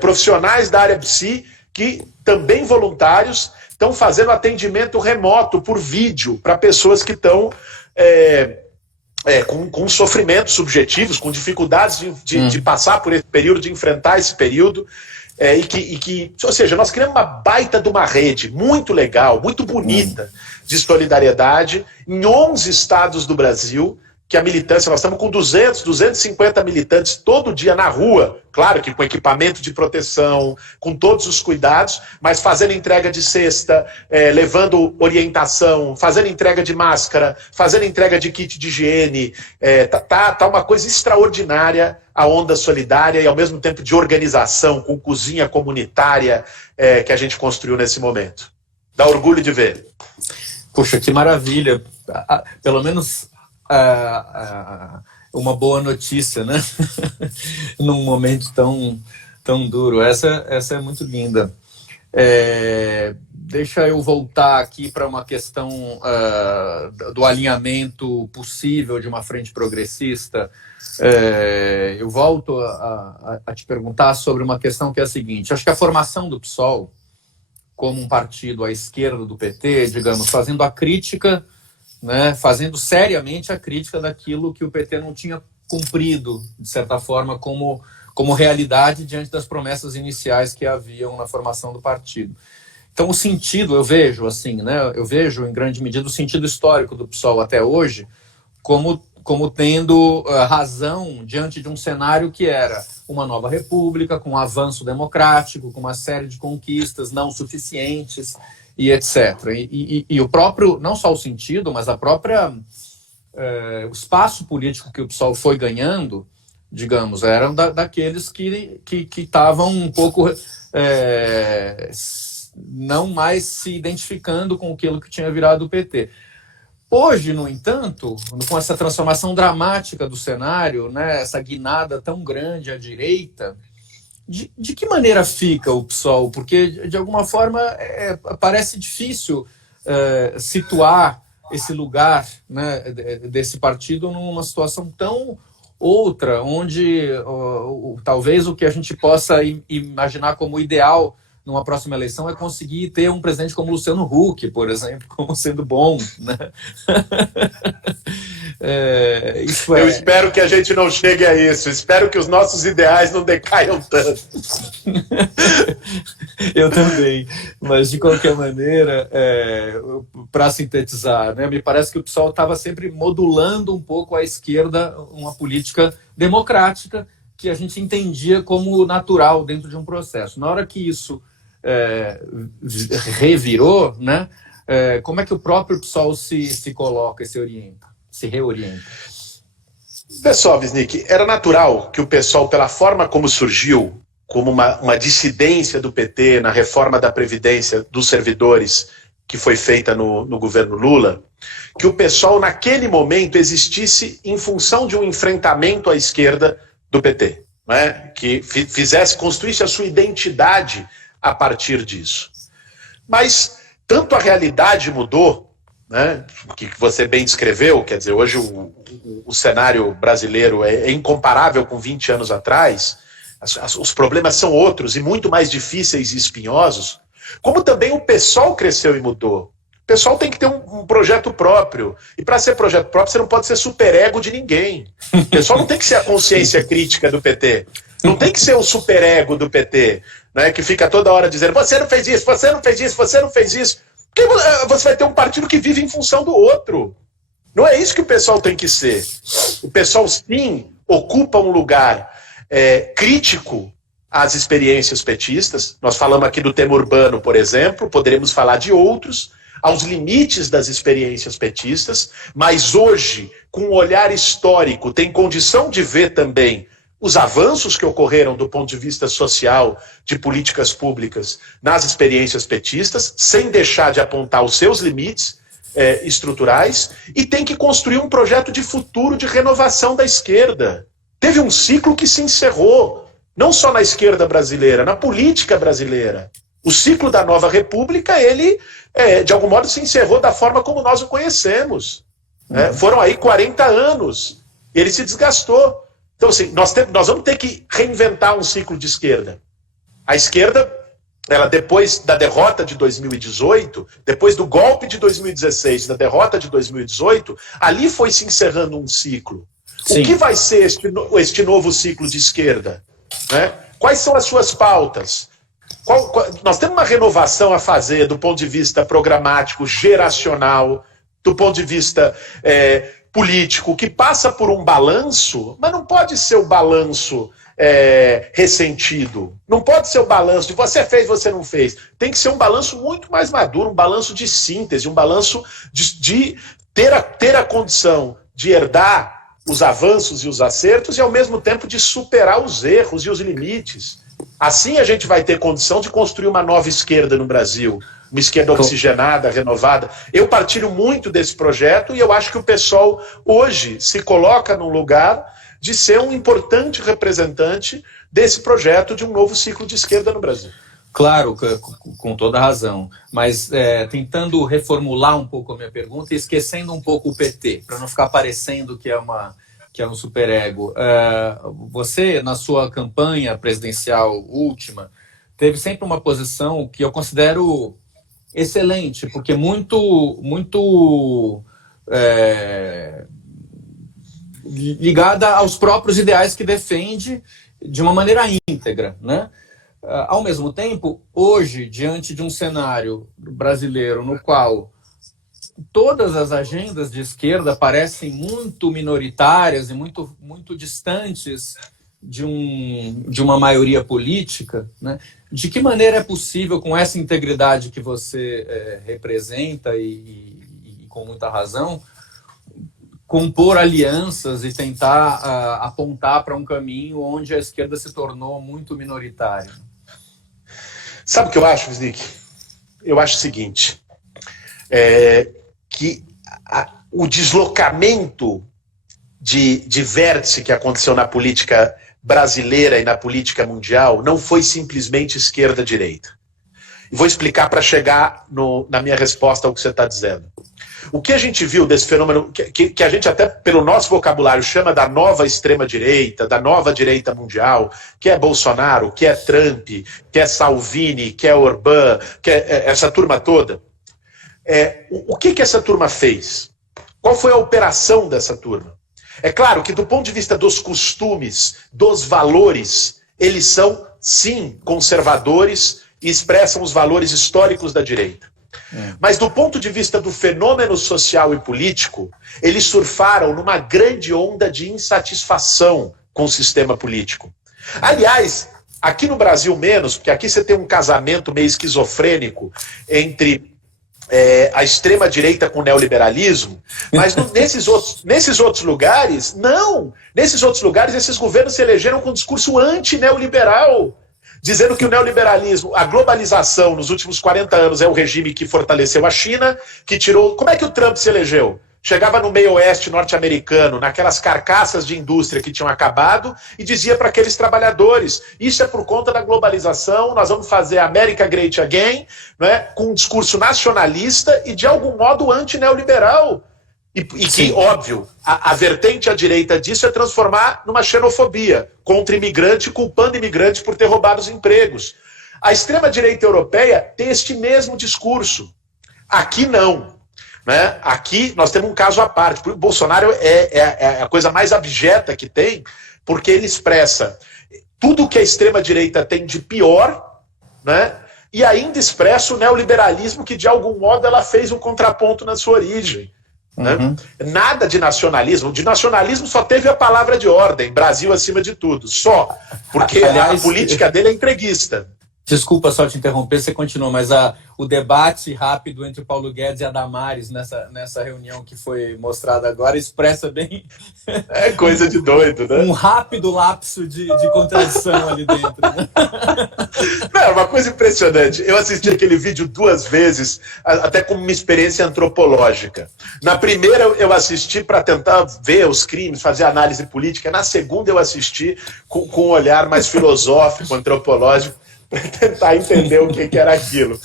profissionais da área psi, que também voluntários, estão fazendo atendimento remoto por vídeo para pessoas que estão com sofrimentos subjetivos, com dificuldades de passar por esse período, de enfrentar esse período, ou seja, nós criamos uma baita de uma rede muito legal, muito bonita de solidariedade em 11 estados do Brasil, que a militância, nós estamos com 250 militantes todo dia na rua, claro que com equipamento de proteção, com todos os cuidados, mas fazendo entrega de cesta, levando orientação, fazendo entrega de máscara, fazendo entrega de kit de higiene. Tá uma coisa extraordinária a onda solidária e ao mesmo tempo de organização, com cozinha comunitária que a gente construiu nesse momento. Dá orgulho de ver. Puxa, que maravilha. Pelo menos uma boa notícia, né? Num momento tão duro. Essa é muito linda. Deixa eu voltar aqui para uma questão do alinhamento possível de uma frente progressista. Eu volto a te perguntar sobre uma questão que é a seguinte. Acho que a formação do PSOL como um partido à esquerda do PT, digamos, fazendo a crítica, né, fazendo seriamente a crítica daquilo que o PT não tinha cumprido, de certa forma, como realidade diante das promessas iniciais que haviam na formação do partido. Então, o sentido, eu vejo assim, né, eu vejo, em grande medida, o sentido histórico do PSOL até hoje como tendo razão diante de um cenário que era uma nova república, com um avanço democrático, com uma série de conquistas não suficientes, e etc. E o próprio, não só o sentido, mas a própria o espaço político que o PSOL foi ganhando, digamos, eram daqueles que estavam um pouco não mais se identificando com aquilo que tinha virado o PT. Hoje, no entanto, com essa transformação dramática do cenário, né, essa guinada tão grande à direita, de que maneira fica o PSOL? Porque, de alguma forma, parece difícil situar esse lugar, né, desse partido numa situação tão outra, onde talvez o que a gente possa imaginar como ideal numa próxima eleição é conseguir ter um presidente como Luciano Huck, por exemplo, como sendo bom, né? Eu espero que a gente não chegue a isso. Espero que os nossos ideais não decaiam tanto. Eu também. Mas, de qualquer maneira, para sintetizar, né, me parece que o PSOL estava sempre modulando um pouco à esquerda uma política democrática que a gente entendia como natural dentro de um processo. Na hora que isso revirou, né, como é que o próprio PSOL se coloca, se reorienta? Pessoal, Wisnik, era natural que o PSOL, pela forma como surgiu, como uma dissidência do PT na reforma da Previdência dos servidores que foi feita no governo Lula, que o PSOL naquele momento existisse em função de um enfrentamento à esquerda do PT, né? Que construísse a sua identidade a partir disso. Mas tanto a realidade mudou, né, que você bem descreveu, quer dizer, hoje o cenário brasileiro é incomparável com 20 anos atrás, os problemas são outros e muito mais difíceis e espinhosos, como também o PSOL cresceu e mudou. O PSOL tem que ter um projeto próprio, e para ser projeto próprio você não pode ser superego de ninguém. O PSOL não tem que ser a consciência crítica do PT, não tem que ser o superego do PT, né, que fica toda hora dizendo, você não fez isso, você não fez isso, você não fez isso. Porque você vai ter um partido que vive em função do outro. Não é isso que o PSOL tem que ser. O PSOL, sim, ocupa um lugar crítico às experiências petistas. Nós falamos aqui do tema urbano, por exemplo, poderemos falar de outros, aos limites das experiências petistas, mas hoje, com um olhar histórico, tem condição de ver também os avanços que ocorreram do ponto de vista social, de políticas públicas nas experiências petistas, sem deixar de apontar os seus limites estruturais, e tem que construir um projeto de futuro, de renovação da esquerda. Teve um ciclo que se encerrou, não só na esquerda brasileira, na política brasileira. O ciclo da nova república, ele, de algum modo, se encerrou da forma como nós o conhecemos. Foram aí 40 anos, ele se desgastou. Então, assim, nós vamos ter que reinventar um ciclo de esquerda. A esquerda, ela depois da derrota de 2018, depois do golpe de 2016, da derrota de 2018, ali foi se encerrando um ciclo. Sim. O que vai ser este novo ciclo de esquerda? Né? Quais são as suas pautas? Nós temos uma renovação a fazer do ponto de vista programático, geracional, do ponto de vista político, que passa por um balanço, mas não pode ser o balanço ressentido. Não pode ser o balanço de você fez, você não fez. Tem que ser um balanço muito mais maduro, um balanço de síntese, um balanço de ter a condição de herdar os avanços e os acertos e, ao mesmo tempo, de superar os erros e os limites. Assim a gente vai ter condição de construir uma nova esquerda no Brasil, uma esquerda oxigenada, renovada. Eu partilho muito desse projeto e eu acho que o PSOL hoje se coloca num lugar de ser um importante representante desse projeto de um novo ciclo de esquerda no Brasil. Claro, com toda razão, mas tentando reformular um pouco a minha pergunta e esquecendo um pouco o PT, para não ficar parecendo que é um superego. Você, na sua campanha presidencial última, teve sempre uma posição que eu considero excelente, porque muito ligada aos próprios ideais que defende de uma maneira íntegra, né? Ao mesmo tempo, hoje, diante de um cenário brasileiro no qual todas as agendas de esquerda parecem muito minoritárias e muito distantes de uma maioria política, né? De que maneira é possível, com essa integridade que você representa e com muita razão, compor alianças e tentar apontar para um caminho onde a esquerda se tornou muito minoritária? Sabe o que eu acho, Wisnik? Eu acho o seguinte, que o deslocamento de vértice que aconteceu na política brasileira e na política mundial não foi simplesmente esquerda-direita. E vou explicar para chegar na minha resposta ao que você está dizendo. O que a gente viu desse fenômeno, que a gente até pelo nosso vocabulário chama da nova extrema-direita, da nova direita mundial, que é Bolsonaro, que é Trump, que é Salvini, que é Orbán, que é essa turma toda. O que essa turma fez? Qual foi a operação dessa turma? É claro que do ponto de vista dos costumes, dos valores, eles são, sim, conservadores e expressam os valores históricos da direita. Mas do ponto de vista do fenômeno social e político, eles surfaram numa grande onda de insatisfação com o sistema político. Aliás, aqui no Brasil menos, porque aqui você tem um casamento meio esquizofrênico entre a extrema-direita com o neoliberalismo, mas nesses outros lugares, não. Nesses outros lugares, esses governos se elegeram com um discurso anti-neoliberal, dizendo que o neoliberalismo, a globalização nos últimos 40 anos é o regime que fortaleceu a China, que tirou... Como é que o Trump se elegeu? Chegava no meio oeste norte-americano, naquelas carcaças de indústria que tinham acabado, e dizia para aqueles trabalhadores, isso é por conta da globalização, nós vamos fazer a America Great Again, né, com um discurso nacionalista e de algum modo anti-neoliberal. E que, óbvio, a vertente à direita disso é transformar numa xenofobia contra imigrante, culpando imigrante por ter roubado os empregos. A extrema-direita europeia tem este mesmo discurso. Aqui não. Né? Aqui nós temos um caso à parte. O Bolsonaro é a coisa mais abjeta que tem, porque ele expressa tudo que a extrema-direita tem de pior, né? E ainda expressa o neoliberalismo que, de algum modo, ela fez um contraponto na sua origem. Né? Nada de nacionalismo. De nacionalismo só teve a palavra de ordem, Brasil acima de tudo. Só. Porque aliás, a política dele é entreguista. Desculpa só te interromper, você continua, mas o debate rápido entre o Paulo Guedes e a Damares nessa reunião que foi mostrada agora expressa bem... É coisa de doido, né? Um rápido lapso de contradição ali dentro. Né? Não, uma coisa impressionante. Eu assisti aquele vídeo 2 vezes, até como uma experiência antropológica. Na primeira eu assisti para tentar ver os crimes, fazer análise política. Na segunda eu assisti com um olhar mais filosófico, antropológico, para tentar entender o que era aquilo.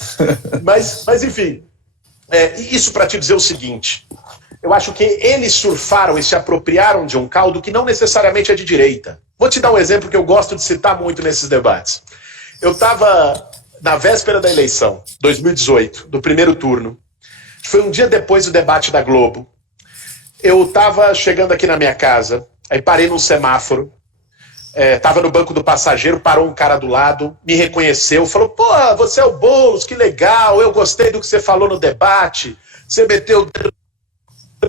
Mas enfim, isso para te dizer o seguinte, eu acho que eles surfaram e se apropriaram de um caldo que não necessariamente é de direita. Vou te dar um exemplo que eu gosto de citar muito nesses debates. Eu estava na véspera da eleição, 2018, do primeiro turno. Foi um dia depois do debate da Globo. Eu estava chegando aqui na minha casa, aí parei num semáforo, estava no banco do passageiro, parou um cara do lado, me reconheceu, falou, pô, você é o Boulos, que legal, eu gostei do que você falou no debate, você meteu o dedo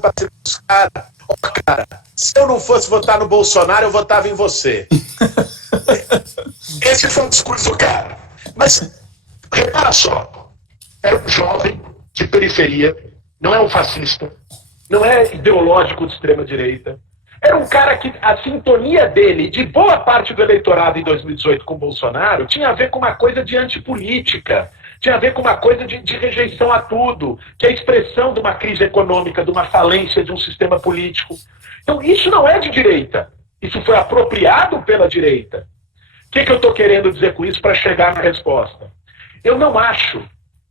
pra ser os caras. Ó, cara, se eu não fosse votar no Bolsonaro, eu votava em você. Esse foi o discurso do cara. Mas, repara só, era um jovem de periferia, não é um fascista, não é ideológico de extrema-direita. Era um cara que a sintonia dele, de boa parte do eleitorado em 2018 com Bolsonaro, tinha a ver com uma coisa de antipolítica, tinha a ver com uma coisa de rejeição a tudo, que é a expressão de uma crise econômica, de uma falência de um sistema político. Então isso não é de direita, isso foi apropriado pela direita. O que eu estou querendo dizer com isso para chegar na resposta? Eu não acho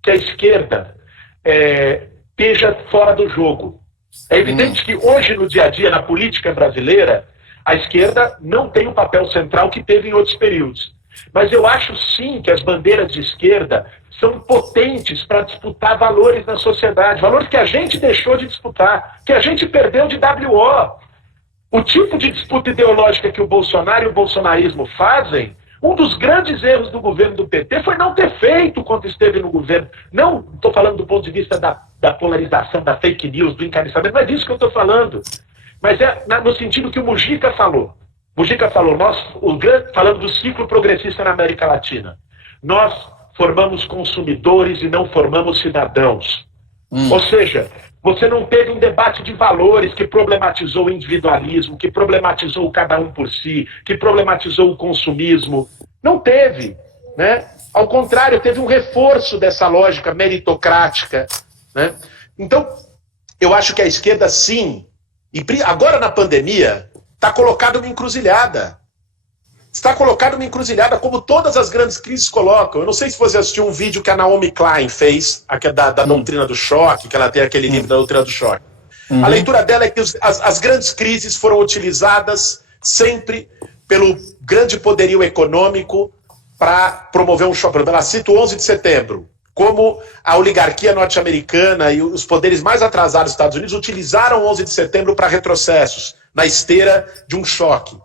que a esquerda esteja fora do jogo. É evidente que hoje, no dia a dia, na política brasileira, a esquerda não tem o papel central que teve em outros períodos. Mas eu acho sim que as bandeiras de esquerda são potentes para disputar valores na sociedade, valores que a gente deixou de disputar, que a gente perdeu de WO. O tipo de disputa ideológica que o Bolsonaro e o bolsonarismo fazem, um dos grandes erros do governo do PT foi não ter feito quando esteve no governo. Não estou falando do ponto de vista da polarização, da fake news, do encarecimento, não é disso que eu estou falando. Mas é no sentido que o Mujica falou. Mujica falou, falando do ciclo progressista na América Latina. Nós formamos consumidores e não formamos cidadãos. Ou seja, você não teve um debate de valores que problematizou o individualismo, que problematizou o cada um por si, que problematizou o consumismo. Não teve, né? Ao contrário, teve um reforço dessa lógica meritocrática, né? Então, eu acho que a esquerda, sim, e agora na pandemia, está colocada uma encruzilhada. Está colocada uma encruzilhada, como todas as grandes crises colocam. Eu não sei se você assistiu um vídeo que a Naomi Klein fez, da doutrina do choque, que ela tem aquele livro da doutrina do choque. A leitura dela é que as grandes crises foram utilizadas sempre pelo grande poderio econômico para promover um choque. Ela cita o 11 de setembro, como a oligarquia norte-americana e os poderes mais atrasados dos Estados Unidos utilizaram o 11 de setembro para retrocessos, na esteira de um choque.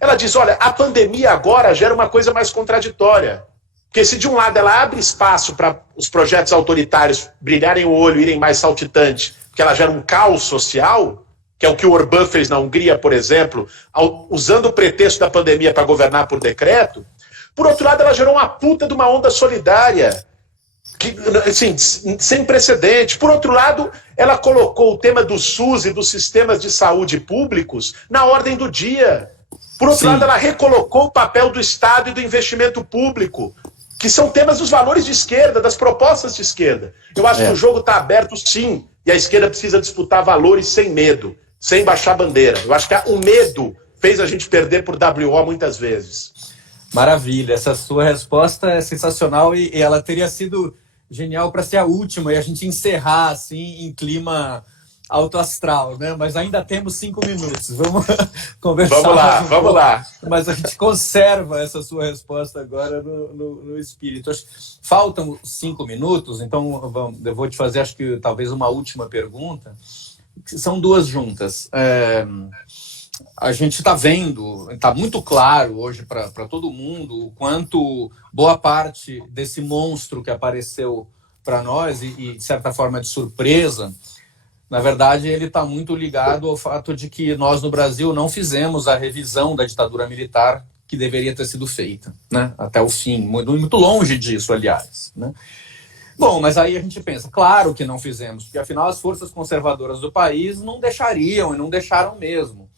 Ela diz, olha, a pandemia agora gera uma coisa mais contraditória. Porque se de um lado ela abre espaço para os projetos autoritários brilharem o olho, irem mais saltitante, porque ela gera um caos social, que é o que o Orbán fez na Hungria, por exemplo, usando o pretexto da pandemia para governar por decreto. Por outro lado, ela gerou uma puta de uma onda solidária, que, assim, sem precedente. Por outro lado, ela colocou o tema do SUS e dos sistemas de saúde públicos na ordem do dia. Por outro lado, ela recolocou o papel do Estado e do investimento público, que são temas dos valores de esquerda, das propostas de esquerda. Eu acho que o jogo está aberto, sim, e a esquerda precisa disputar valores sem medo, sem baixar bandeira. Eu acho que o medo fez a gente perder por WO muitas vezes. Maravilha, essa sua resposta é sensacional e ela teria sido genial para ser a última e a gente encerrar assim em clima alto astral, né? Mas ainda temos 5 minutos. Vamos conversar. Vamos lá. Mas a gente conserva essa sua resposta agora no espírito. Faltam 5 minutos, então eu vou te fazer, acho que talvez uma última pergunta. São duas juntas. A gente está vendo, está muito claro hoje para todo mundo o quanto boa parte desse monstro que apareceu para nós e, de certa forma, de surpresa, na verdade, ele está muito ligado ao fato de que nós, no Brasil, não fizemos a revisão da ditadura militar que deveria ter sido feita, né? Até o fim, muito longe disso, aliás, né? Bom, mas aí a gente pensa, claro que não fizemos, porque afinal as forças conservadoras do país não deixariam e não deixaram mesmo.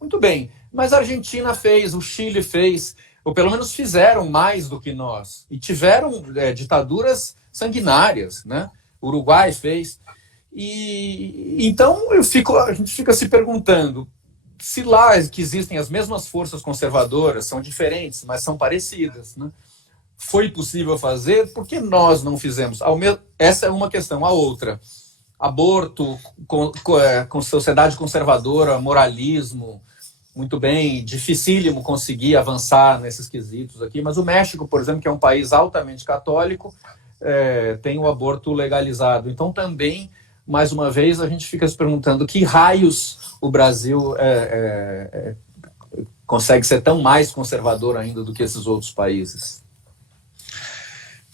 Muito bem, mas a Argentina fez, o Chile fez, ou pelo menos fizeram mais do que nós, e tiveram ditaduras sanguinárias, né? O Uruguai fez. E então a gente fica se perguntando se lá que existem as mesmas forças conservadoras, são diferentes, mas são parecidas, né? Foi possível fazer, por que nós não fizemos? Essa é uma questão. A outra, aborto, com sociedade conservadora, moralismo, muito bem, dificílimo conseguir avançar nesses quesitos aqui, mas o México, por exemplo, que é um país altamente católico, tem o aborto legalizado. Então também, mais uma vez, a gente fica se perguntando que raios o Brasil consegue ser tão mais conservador ainda do que esses outros países.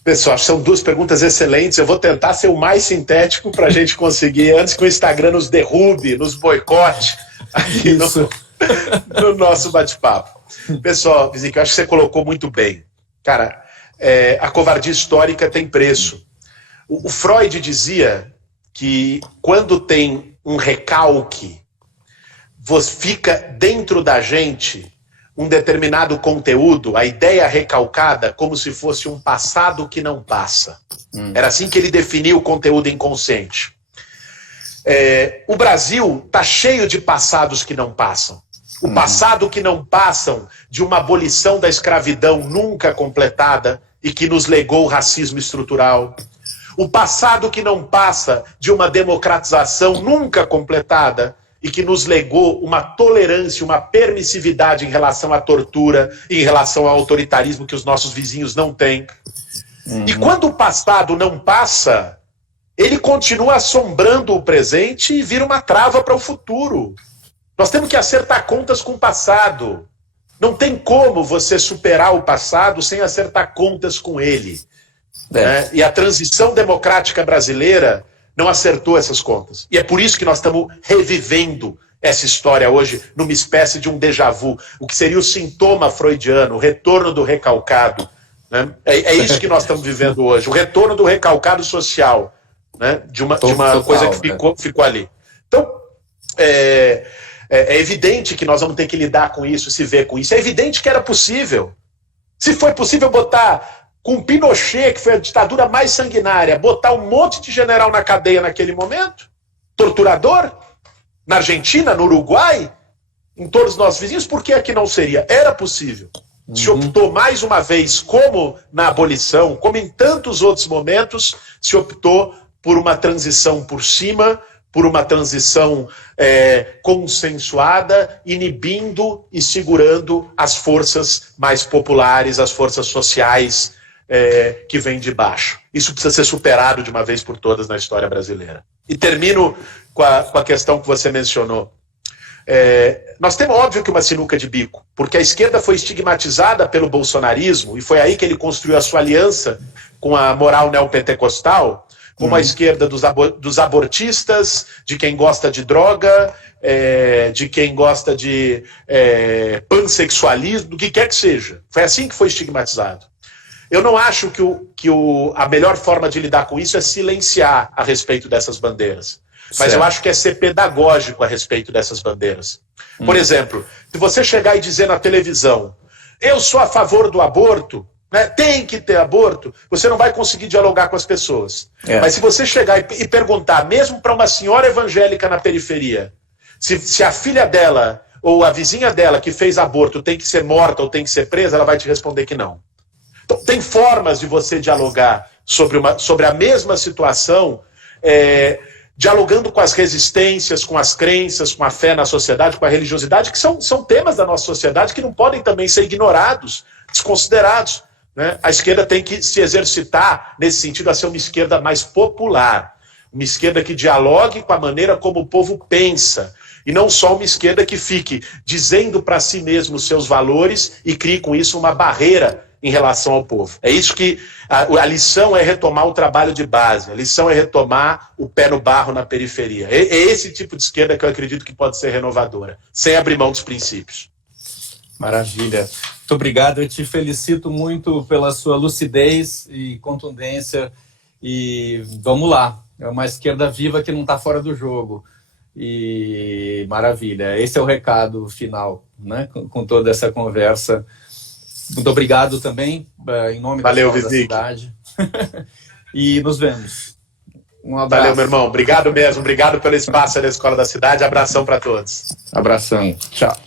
Pessoal, são duas perguntas excelentes. Eu vou tentar ser o mais sintético para a gente conseguir, antes que o Instagram nos derrube, nos boicote, aqui no nosso bate-papo. Pessoal, Vizic, eu acho que você colocou muito bem. Cara, a covardia histórica tem preço. O Freud dizia que quando tem um recalque, fica dentro da gente um determinado conteúdo, a ideia recalcada, como se fosse um passado que não passa. Era assim que ele definiu o conteúdo inconsciente. O Brasil está cheio de passados que não passam. O passado que não passam de uma abolição da escravidão nunca completada e que nos legou o racismo estrutural. O passado que não passa de uma democratização nunca completada e que nos legou uma tolerância, uma permissividade em relação à tortura, em relação ao autoritarismo que os nossos vizinhos não têm. E quando o passado não passa, ele continua assombrando o presente e vira uma trava para o futuro. Nós temos que acertar contas com o passado. Não tem como você superar o passado sem acertar contas com ele. E a transição democrática brasileira não acertou essas contas. E é por isso que nós estamos revivendo essa história hoje numa espécie de um déjà vu, o que seria o sintoma freudiano, o retorno do recalcado. Né? É isso que nós estamos vivendo hoje, o retorno do recalcado social, né? de uma coisa que ficou ali. Então, é evidente que nós vamos ter que lidar com isso, se ver com isso. É evidente que era possível. Se foi possível botar com Pinochet, que foi a ditadura mais sanguinária, botar um monte de general na cadeia naquele momento, torturador, na Argentina, no Uruguai, em todos os nossos vizinhos, por que aqui não seria? Era possível. Se optou mais uma vez, como na abolição, como em tantos outros momentos, se optou por uma transição por cima, por uma transição consensuada, inibindo e segurando as forças mais populares, as forças sociais, que vem de baixo. Isso precisa ser superado de uma vez por todas na história brasileira. E termino com a questão que você mencionou. Nós temos, óbvio, que uma sinuca de bico, porque a esquerda foi estigmatizada pelo bolsonarismo, e foi aí que ele construiu a sua aliança com a moral neopentecostal, como a esquerda dos abortistas, de quem gosta de droga, de quem gosta de pansexualismo, do que quer que seja. Foi assim que foi estigmatizado. Eu não acho que a melhor forma de lidar com isso é silenciar a respeito dessas bandeiras. Mas eu acho que é ser pedagógico a respeito dessas bandeiras. Por exemplo, se você chegar e dizer na televisão, eu sou a favor do aborto, né, tem que ter aborto, você não vai conseguir dialogar com as pessoas. Mas se você chegar e perguntar, mesmo para uma senhora evangélica na periferia, se a filha dela ou a vizinha dela que fez aborto tem que ser morta ou tem que ser presa, ela vai te responder que não. Então, tem formas de você dialogar sobre a mesma situação, dialogando com as resistências, com as crenças, com a fé na sociedade, com a religiosidade, que são temas da nossa sociedade que não podem também ser ignorados, desconsiderados. Né? A esquerda tem que se exercitar nesse sentido a ser uma esquerda mais popular, uma esquerda que dialogue com a maneira como o povo pensa, e não só uma esquerda que fique dizendo para si mesmo os seus valores e crie com isso uma barreira em relação ao povo. É isso que a lição é retomar o trabalho de base, a lição é retomar o pé no barro na periferia. É esse tipo de esquerda que eu acredito que pode ser renovadora, sem abrir mão dos princípios. Maravilha. Muito obrigado, eu te felicito muito pela sua lucidez e contundência, e vamos lá, é uma esquerda viva que não está fora do jogo, e maravilha, esse é o recado final, né, com toda essa conversa. Muito obrigado também, em nome da cidade. E nos vemos. Um abraço. Valeu, meu irmão. Obrigado mesmo. Obrigado pelo espaço da Escola da Cidade. Abração para todos. Abração. Tchau.